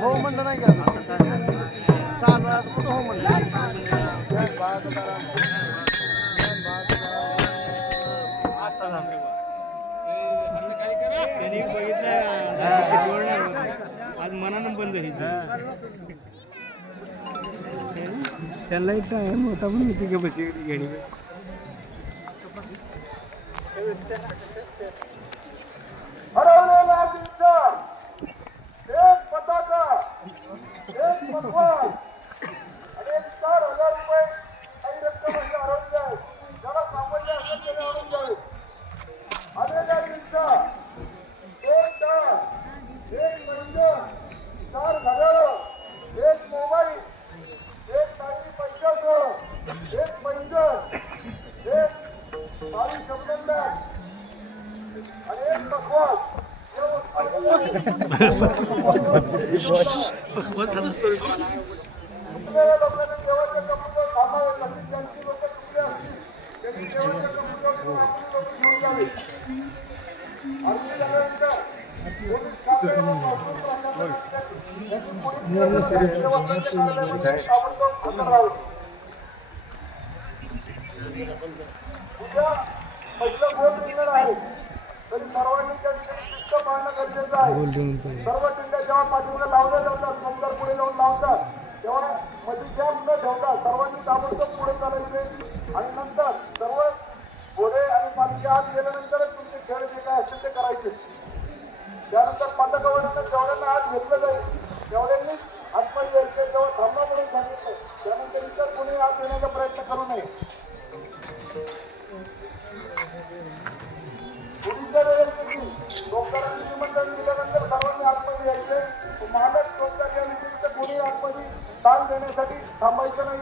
हो म्हणलं नाही का चालू कुठं हो म्हणलं आज मनानं बंद त्याला एक टाइम होता पण होती का बसी गाडी सर्व टिंड्या जेव्हा पाठीमागे लावल्या जातात नंतर पुढे लावून लावतात तेव्हा मध्ये गॅप न ठेवता सर्वांनी ताबडतोब पुढे चालायचे आणि नंतर सर्व घोडे आणि पालखी आत गेल्यानंतरच तुमचे खेळ जे काय असतील ते करायचे. त्यानंतर पथकावरून जेवढ्यांना आत घेतलं जाईल तेवढ्यांनी आतमध्ये यायचे. जेव्हा थांबा म्हणून सांगितलं त्यानंतर इतर कोणी आत येण्याचा प्रयत्न करू नये. डॉक्टरांनी निमंत्रण दिल्यानंतर सर्वांनी आतमध्ये यायचे. मालक डॉक्टर या व्यतिरिक्त कोणी आतमध्ये दान देण्यासाठी थांबायचं नाही.